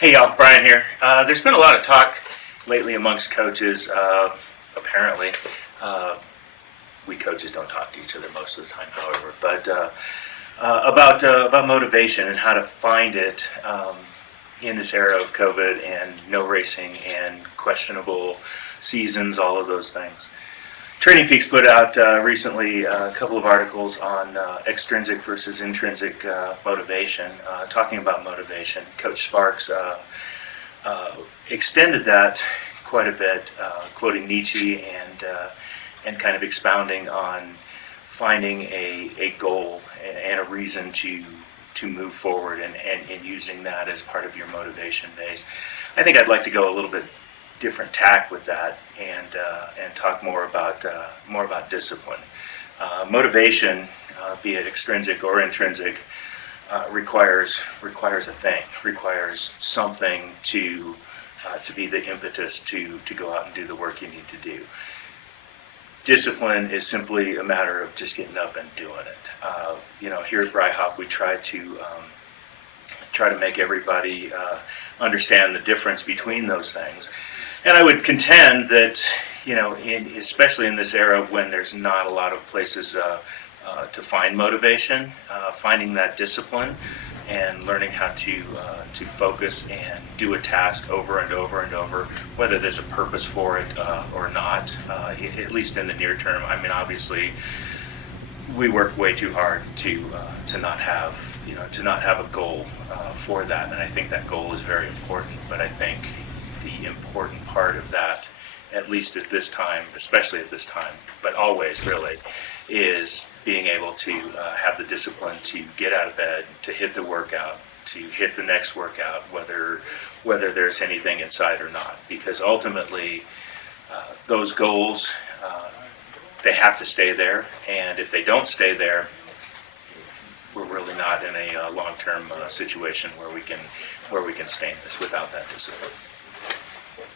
Hey y'all, Brian here. There's been a lot of talk lately amongst coaches, apparently. Uh, we coaches don't talk to each other most of the time, however, but about motivation and how to find it in this era of COVID and no racing and questionable seasons, all of those things. Training Peaks put out recently a couple of articles on extrinsic versus intrinsic motivation, talking about motivation. Coach Sparks extended that quite a bit, quoting Nietzsche and kind of expounding on finding a goal and a reason to move forward and using that as part of your motivation base. I think I'd like to go a little bit different tack with that and talk more about discipline. Motivation, be it extrinsic or intrinsic, requires a thing, requires something to be the impetus to go out and do the work you need to do. Discipline is simply a matter of just getting up and doing it. Here at Brihop, we try to make everybody understand the difference between those things. And I would contend that, especially in this era when there's not a lot of places to find motivation, finding that discipline and learning how to focus and do a task over and over and over, whether there's a purpose for it or not, at least in the near term. I mean, obviously, we work way too hard to not have a goal for that, and I think that goal is very important. But I think the important part of that, at least at this time, especially at this time, but always really, is being able to have the discipline to get out of bed, to hit the workout, to hit the next workout, whether there's anything inside or not. Because ultimately, those goals, they have to stay there, and if they don't stay there, we're really not in a long-term situation where we can sustain this without that discipline.